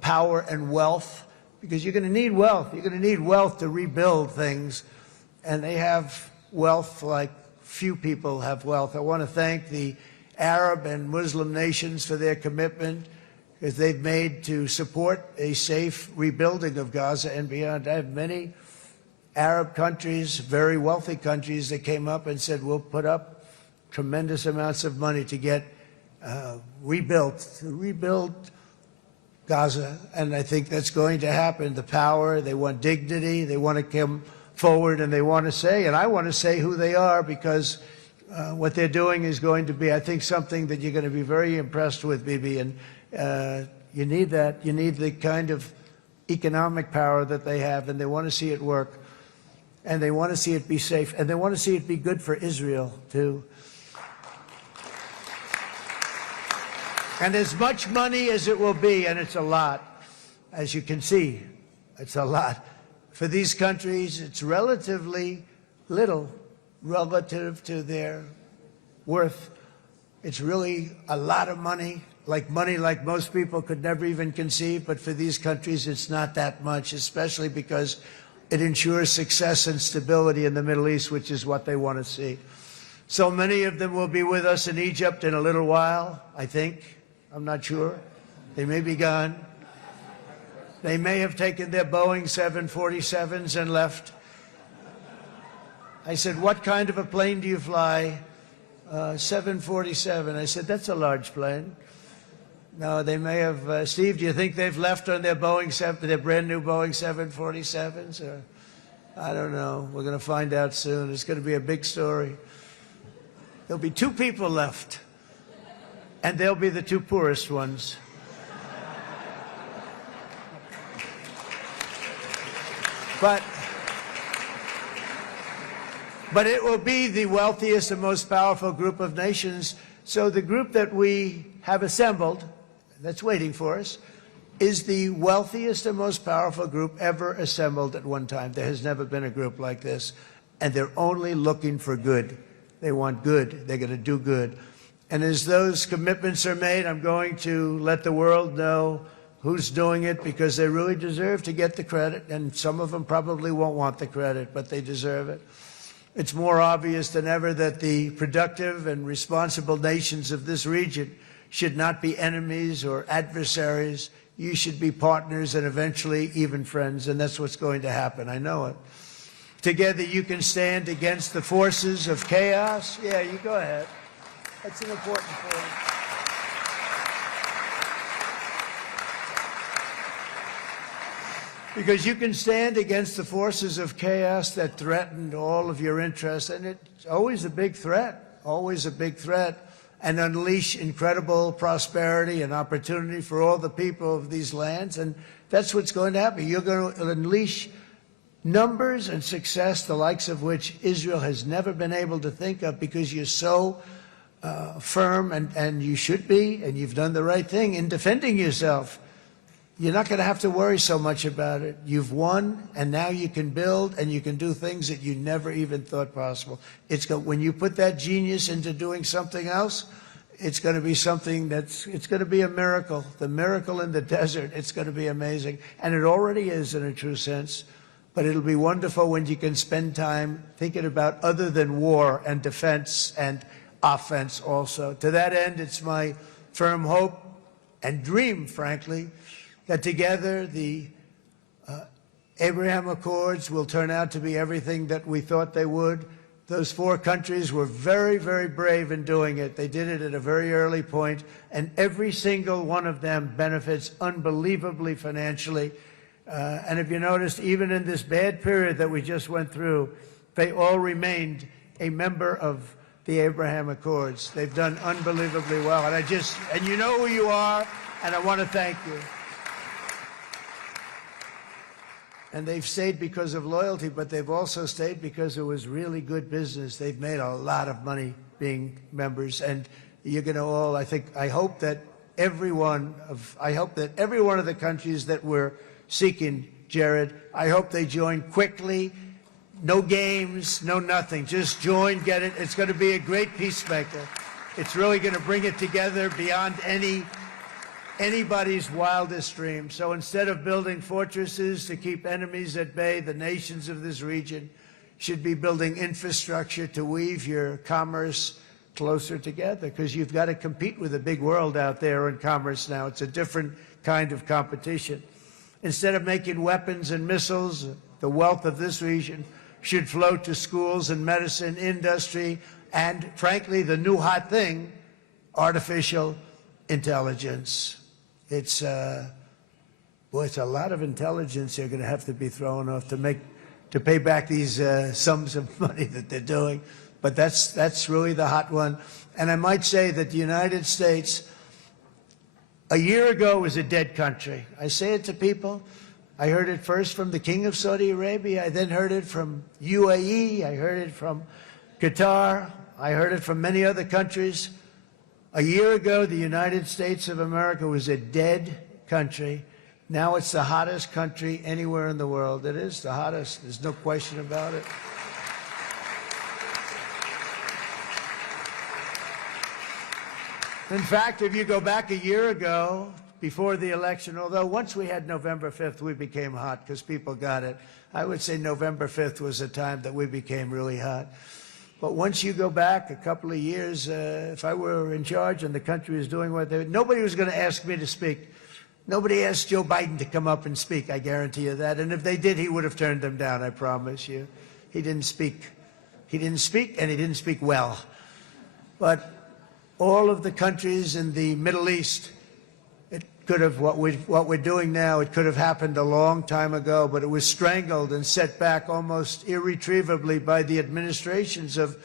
power and wealth, because you're going to need wealth. You're going to need wealth to rebuild things, and they have wealth like few people have wealth. I want to thank the Arab and Muslim nations for their commitment, because they've made to support a safe rebuilding of Gaza and beyond. I have many Arab countries, very wealthy countries, that came up and said, we'll put up tremendous amounts of money to get rebuild Gaza. And I think that's going to happen. The power, they want dignity, they want to come forward, and they want to say, and I want to say who they are, because what they're doing is going to be, I think, something that you're going to be very impressed with, Bibi. And you need that. You need the kind of economic power that they have, and they want to see it work. And they want to see it be safe. And they want to see it be good for Israel, too. And as much money as it will be, and it's a lot, as you can see, it's a lot. For these countries, it's relatively little relative to their worth. It's really a lot of money like most people could never even conceive. But for these countries, it's not that much, especially because it ensures success and stability in the Middle East, which is what they want to see. So many of them will be with us in Egypt in a little while, I think. I'm not sure. They may be gone. They may have taken their Boeing 747s and left. I said, what kind of a plane do you fly? 747. I said, that's a large plane. No, they may have. Steve, do you think they've left on their their brand new Boeing 747s? Or, I don't know. We're going to find out soon. It's going to be a big story. There'll be 2 people left, and they'll be the 2 poorest ones. But it will be the wealthiest and most powerful group of nations. So the group that we have assembled, that's waiting for us, is the wealthiest and most powerful group ever assembled at one time. There has never been a group like this. And they're only looking for good. They want good. They're going to do good. And as those commitments are made, I'm going to let the world know who's doing it, because they really deserve to get the credit. And some of them probably won't want the credit, but they deserve it. It's more obvious than ever that the productive and responsible nations of this region should not be enemies or adversaries. You should be partners and eventually even friends, and that's what's going to happen. I know it. Together you can stand against the forces of chaos. Yeah, you go ahead. That's an important point. Because you can stand against the forces of chaos that threaten all of your interests, and it's always a big threat, and unleash incredible prosperity and opportunity for all the people of these lands, and that's what's going to happen. You're going to unleash numbers and success, the likes of which Israel has never been able to think of, because you're so firm, and you should be, and you've done the right thing in defending yourself. You're not going to have to worry so much about it. You've won, and now you can build, and you can do things that you never even thought possible. When you put that genius into doing something else, it's going to be something it's going to be a miracle. The miracle in the desert, it's going to be amazing. And it already is in a true sense. But it'll be wonderful when you can spend time thinking about other than war and defense and offense also. To that end, it's my firm hope and dream, frankly, that together the Abraham Accords will turn out to be everything that we thought they would. Those 4 countries were very, very brave in doing it. They did it at a very early point, and every single one of them benefits unbelievably financially. And if you noticed, even in this bad period that we just went through, they all remained a member of the Abraham Accords. They've done unbelievably well. And you know who you are, and I want to thank you. And they've stayed because of loyalty, but they've also stayed because it was really good business. They've made a lot of money being members, and you're going to all, I hope that every one of the countries that we're seeking, Jared, I hope they join quickly. No games, no nothing. Just join, get it. It's going to be a great peacemaker. It's really going to bring it together beyond anybody's wildest dream. So instead of building fortresses to keep enemies at bay, the nations of this region should be building infrastructure to weave your commerce closer together, because you've got to compete with the big world out there in commerce now. It's a different kind of competition. Instead of making weapons and missiles, the wealth of this region should flow to schools and medicine, industry, and, frankly, the new hot thing, artificial intelligence. It's a lot of intelligence they're going to have to be thrown off to pay back these sums of money that they're doing. But that's really the hot one. And I might say that the United States, a year ago, was a dead country. I say it to people. I heard it first from the King of Saudi Arabia. I then heard it from UAE. I heard it from Qatar. I heard it from many other countries. A year ago, the United States of America was a dead country. Now it's the hottest country anywhere in the world. It is the hottest. There's no question about it. In fact, if you go back a year ago, before the election, although once we had November 5th, we became hot because people got it. I would say November 5th was a time that we became really hot. But once you go back a couple of years, if I were in charge and the country was doing what they were, nobody was going to ask me to speak. Nobody asked Joe Biden to come up and speak, I guarantee you that. And if they did, he would have turned them down, I promise you. He didn't speak. He didn't speak, and he didn't speak well. But all of the countries in the Middle East, it could have, what we're doing now, it could have happened a long time ago, but it was strangled and set back almost irretrievably by the administrations of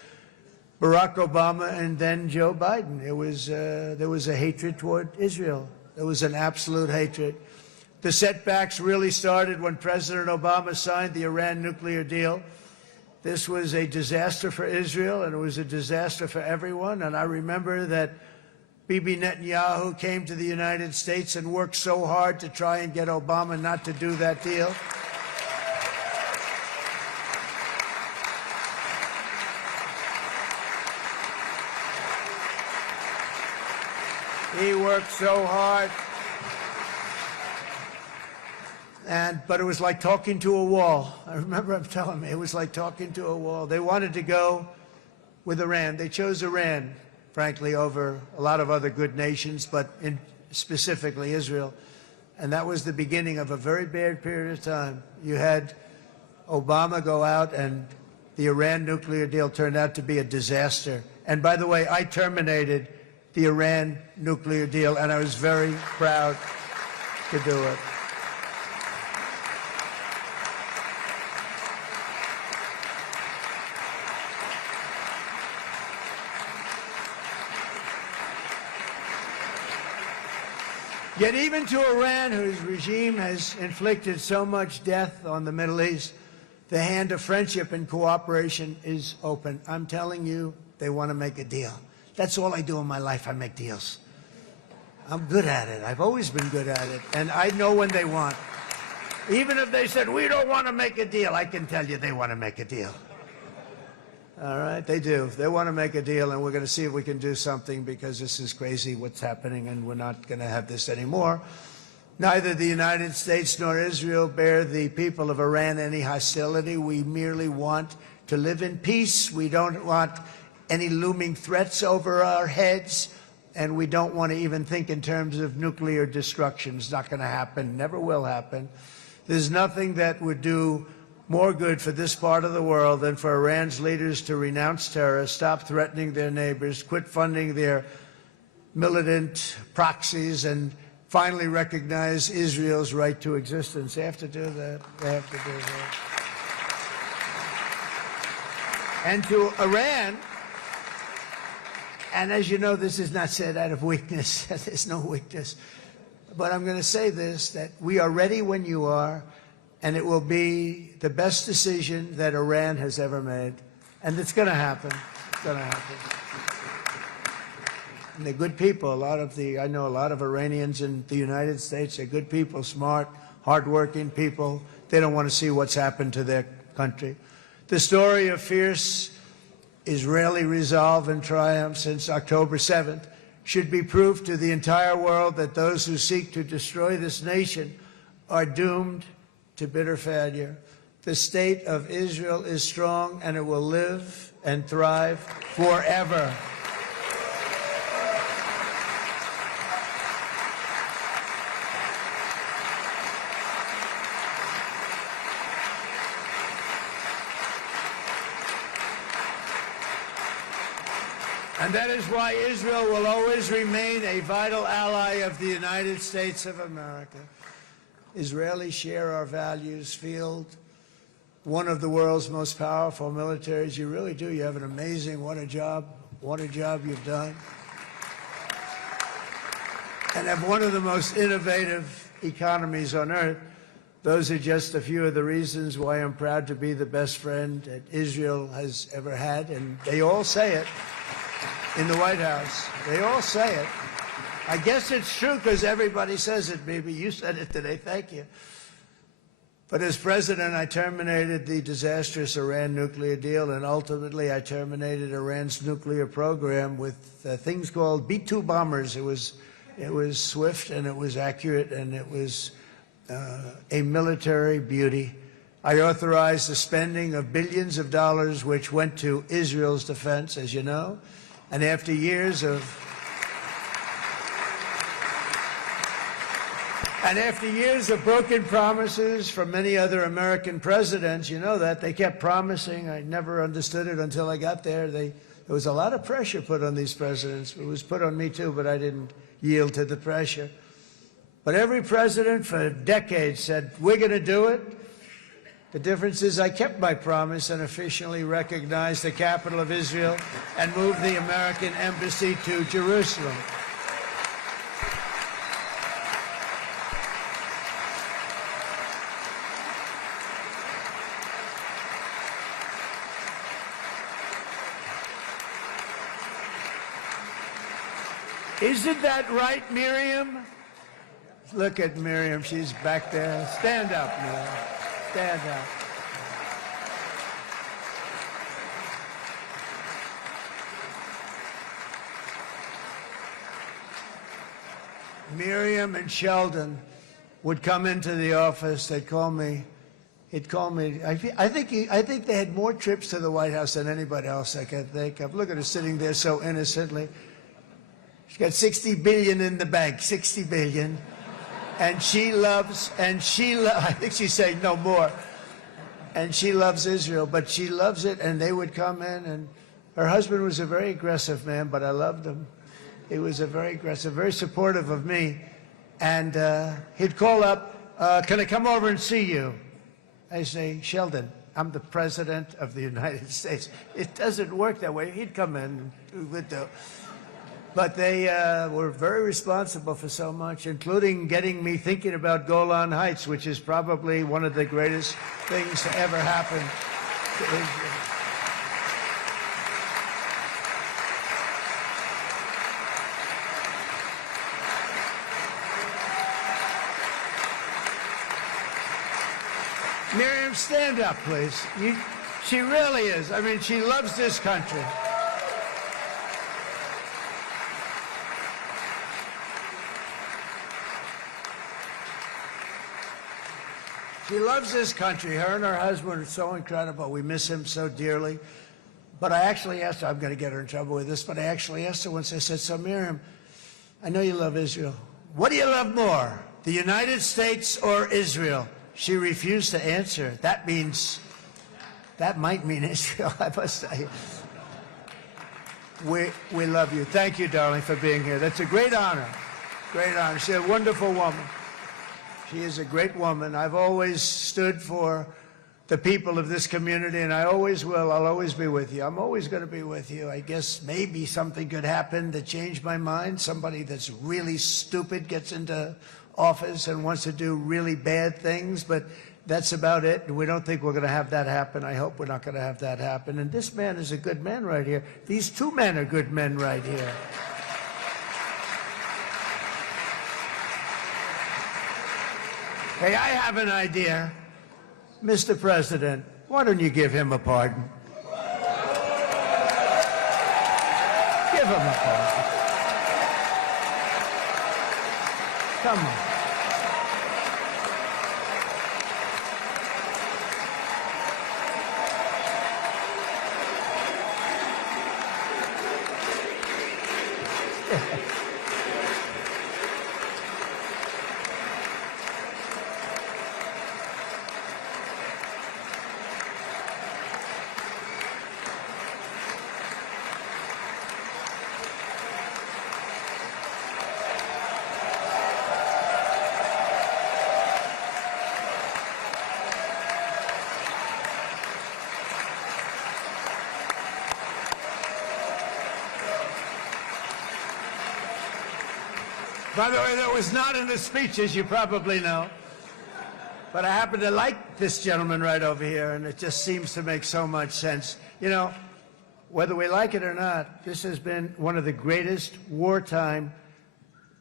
Barack Obama and then Joe Biden. There was a hatred toward Israel. There was an absolute hatred. The setbacks really started when President Obama signed the Iran nuclear deal. This was a disaster for Israel, and it was a disaster for everyone. And I remember that Bibi Netanyahu came to the United States and worked so hard to try and get Obama not to do that deal. He worked so hard. But it was like talking to a wall. I remember him telling me it was like talking to a wall. They wanted to go with Iran. They chose Iran, frankly, over a lot of other good nations, but specifically Israel. And that was the beginning of a very bad period of time. You had Obama go out, and the Iran nuclear deal turned out to be a disaster. And by the way, I terminated the Iran nuclear deal, and I was very proud to do it. Yet even to Iran, whose regime has inflicted so much death on the Middle East, the hand of friendship and cooperation is open. I'm telling you, they want to make a deal. That's all I do in my life. I make deals. I'm good at it. I've always been good at it. And I know when they want. Even if they said, we don't want to make a deal, I can tell you they want to make a deal. All right, they do. They want to make a deal, and we're going to see if we can do something, because this is crazy what's happening, and we're not going to have this anymore. Neither the United States nor Israel bear the people of Iran any hostility. We merely want to live in peace. We don't want any looming threats over our heads, and we don't want to even think in terms of nuclear destruction. It's not going to happen, never will happen. There's nothing that would do more good for this part of the world than for Iran's leaders to renounce terror, stop threatening their neighbors, quit funding their militant proxies, and finally recognize Israel's right to existence. They have to do that. They have to do that. And to Iran, and as you know, this is not said out of weakness. There's no weakness. But I'm going to say this, that we are ready when you are, and it will be the best decision that Iran has ever made. And it's going to happen. It's going to happen. And they're good people. I know a lot of Iranians in the United States. They're good people, smart, hardworking people. They don't want to see what's happened to their country. The story of fierce Israeli resolve and triumph since October 7th should be proof to the entire world that those who seek to destroy this nation are doomed to bitter failure. The state of Israel is strong, and it will live and thrive forever. And that is why Israel will always remain a vital ally of the United States of America. Israelis share our values, field one of the world's most powerful militaries. You really do. You have an amazing, what a job you've done. And have one of the most innovative economies on earth. Those are just a few of the reasons why I'm proud to be the best friend that Israel has ever had. And they all say it in the White House. They all say it. I guess it's true because everybody says it, baby. You said it today. Thank you. But as president, I terminated the disastrous Iran nuclear deal, and ultimately I terminated Iran's nuclear program with things called B-2 bombers. It was swift, and it was accurate, and it was a military beauty. I authorized the spending of billions of dollars, which went to Israel's defense, as you know. And after years of broken promises from many other American presidents, you know that, they kept promising. I never understood it until I got there. There was a lot of pressure put on these presidents. It was put on me too, but I didn't yield to the pressure. But every president for decades said, we're going to do it. The difference is I kept my promise and officially recognized the capital of Israel and moved the American embassy to Jerusalem. Isn't that right, Miriam? Look at Miriam. She's back there. Stand up, Miriam. Stand up. Miriam and Sheldon would come into the office. They'd call me. He'd call me. I think they had more trips to the White House than anybody else I can think of. Look at her sitting there so innocently. She's got $60 billion in the bank. $60 billion. And she loves, I think she's saying no more. And she loves Israel, but she loves it, and they would come in, and her husband was a very aggressive man, but I loved him. He was a very aggressive, very supportive of me. And he'd call up, can I come over and see you? I say, Sheldon, I'm the President of the United States. It doesn't work that way. He'd come in, but they were very responsible for so much, including getting me thinking about Golan Heights, which is probably one of the greatest things to ever happen to Israel. Miriam, stand up, please. She really is. I mean, she loves this country. She loves this country. Her and her husband are so incredible. We miss him so dearly. But I actually asked her, I'm going to get her in trouble with this, but I actually asked her once, I said, so Miriam, I know you love Israel. What do you love more, the United States or Israel? She refused to answer. That might mean Israel, I must say. We love you. Thank you, darling, for being here. That's a great honor. Great honor. She's a wonderful woman. She is a great woman. I've always stood for the people of this community, and I always will. I'll always be with you. I'm always going to be with you. I guess maybe something could happen to change my mind. Somebody that's really stupid gets into office and wants to do really bad things, but that's about it. We don't think we're going to have that happen. I hope we're not going to have that happen. And this man is a good man right here. These two men are good men right here. Hey, I have an idea. Mr. President, why don't you give him a pardon? Give him a pardon. Come on. By the way, that was not in the speech, as you probably know. But I happen to like this gentleman right over here, and it just seems to make so much sense. You know, whether we like it or not, this has been one of the greatest wartime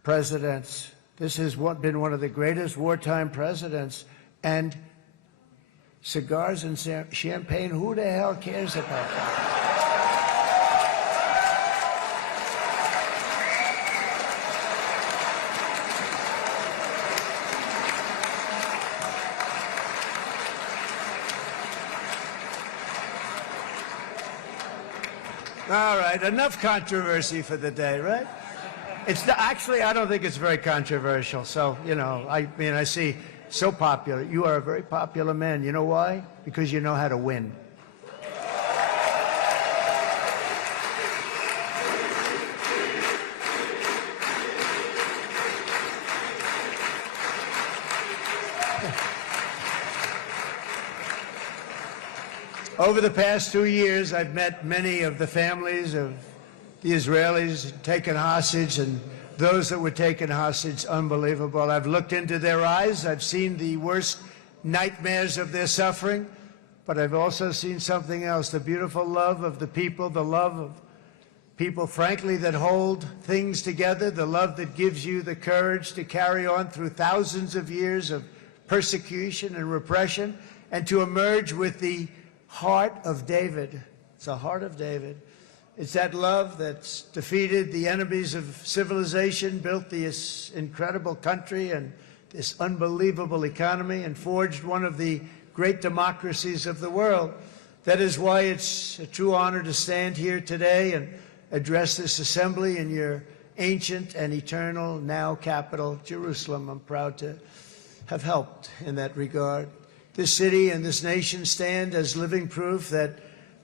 presidents. This has been one of the greatest wartime presidents. And cigars and champagne, who the hell cares about that? All right, enough controversy for the day, right? Actually, I don't think it's very controversial. So, you know, I mean, I see so popular. You are a very popular man. You know why? Because you know how to win. Over the past 2 years, I've met many of the families of the Israelis taken hostage and those that were taken hostage. Unbelievable. I've looked into their eyes. I've seen the worst nightmares of their suffering, but I've also seen something else, the beautiful love of the people, the love of People, frankly, that hold things together, the love that gives you the courage to carry on through thousands of years of persecution and repression, and to emerge with the heart of David. It's the heart of David. It's that love that's defeated the enemies of civilization, built this incredible country and this unbelievable economy, and forged one of the great democracies of the world. That is why it's a true honor to stand here today and address this assembly in your ancient and eternal now capital, Jerusalem. I'm proud to have helped in that regard. This city and this nation stand as living proof that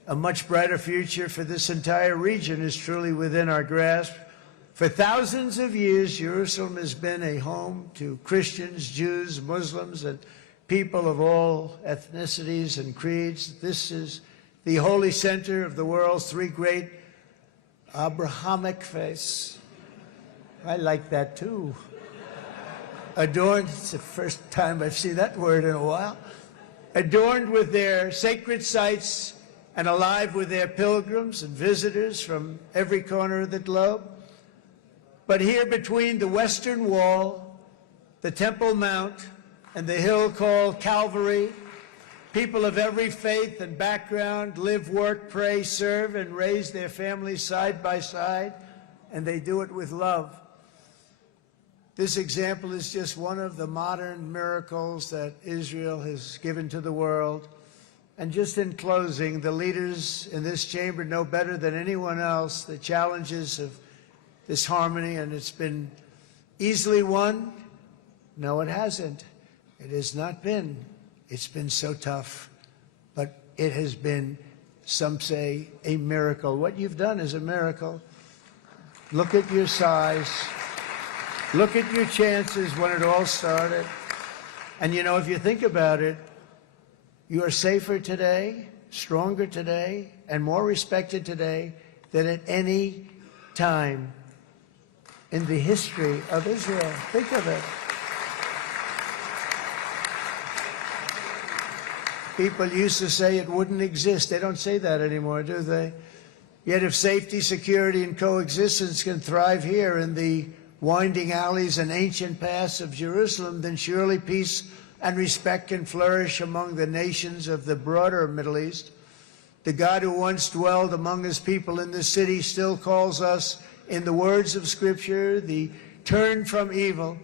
a much brighter future for this entire region is truly within our grasp. For thousands of years, Jerusalem has been a home to Christians, Jews, Muslims, and people of all ethnicities and creeds. This is the holy center of the world's three great Abrahamic faiths. I like that too. Adorned, it's the first time I've seen that word in a while. Adorned with their sacred sites and alive with their pilgrims and visitors from every corner of the globe. But here between the Western Wall, the Temple Mount, and the hill called Calvary, people of every faith and background live, work, pray, serve, and raise their families side by side, and they do it with love. This example is just one of the modern miracles that Israel has given to the world. And just in closing, the leaders in this chamber know better than anyone else the challenges of this harmony, and it's been easily won. No, it hasn't. It has not been. It's been so tough, but it has been, some say, a miracle. What you've done is a miracle. Look at your size. Look at your chances when it all started. And you know, if you think about it, you are safer today, stronger today, and more respected today than at any time in the history of Israel. Think of it. People used to say it wouldn't exist. They don't say that anymore, do they? Yet if safety, security, and coexistence can thrive here in the winding alleys and ancient paths of Jerusalem, then surely peace and respect can flourish among the nations of the broader Middle East. The God who once dwelled among his people in this city still calls us, in the words of Scripture, the turn from evil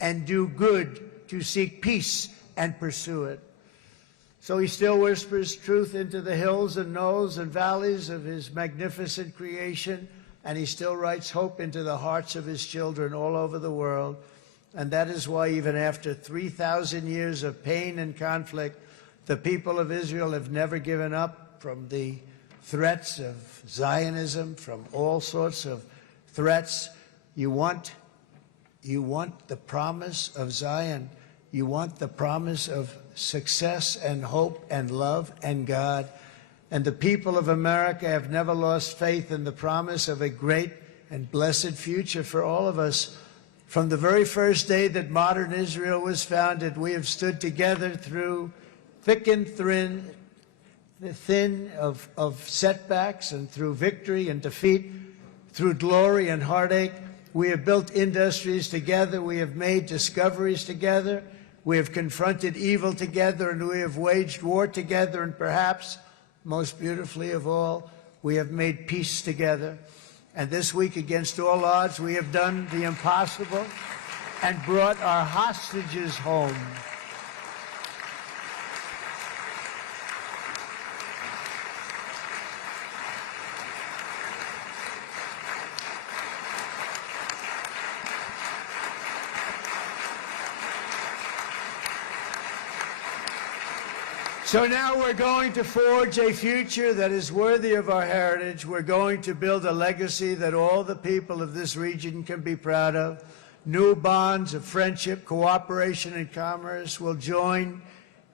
and do good, to seek peace and pursue it. So he still whispers truth into the hills and knolls and valleys of his magnificent creation, and he still writes hope into the hearts of his children all over the world. And that is why even after 3,000 years of pain and conflict, the people of Israel have never given up from the threats of Zionism, from all sorts of threats. You want the promise of Zion. You want the promise of success and hope and love and God. And the people of America have never lost faith in the promise of a great and blessed future for all of us. From the very first day that modern Israel was founded, we have stood together through thick and thin of setbacks, and through victory and defeat, through glory and heartache. We have built industries together. We have made discoveries together. We have confronted evil together, and we have waged war together, and perhaps most beautifully of all, we have made peace together. And this week, against all odds, we have done the impossible and brought our hostages home. So now we're going to forge a future that is worthy of our heritage. We're going to build a legacy that all the people of this region can be proud of. New bonds of friendship, cooperation, and commerce will join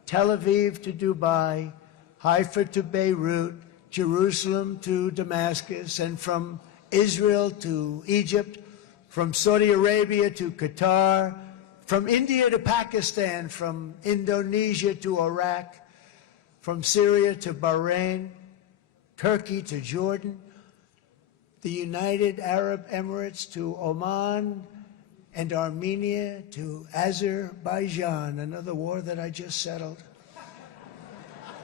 Tel Aviv to Dubai, Haifa to Beirut, Jerusalem to Damascus, and from Israel to Egypt, from Saudi Arabia to Qatar, from India to Pakistan, from Indonesia to Iraq, from Syria to Bahrain, Turkey to Jordan. the United Arab Emirates, to Oman, and Armenia, to Azerbaijan, another war that I just settled.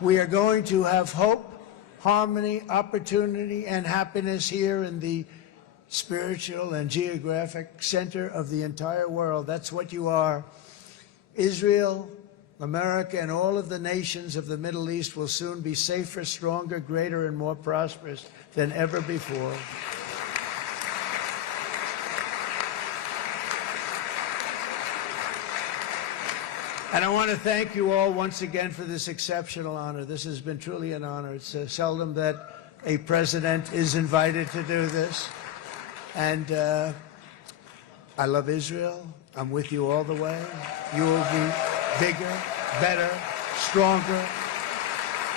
We are going to have hope, harmony, opportunity, and happiness here in the spiritual and geographic center of the entire world. That's what you are. Israel, America, and all of the nations of the Middle East will soon be safer, stronger, greater, and more prosperous than ever before. And I want to thank you all once again for this exceptional honor. This has been truly an honor. It's seldom that a president is invited to do this. And I love Israel. I'm with you all the way. You will be bigger, better, stronger,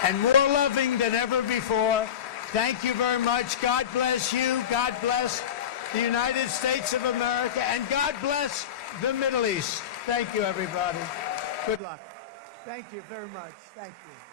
and more loving than ever before. Thank you very much. God bless you. God bless the United States of America. And God bless the Middle East. Thank you, everybody. Good luck. Thank you very much. Thank you.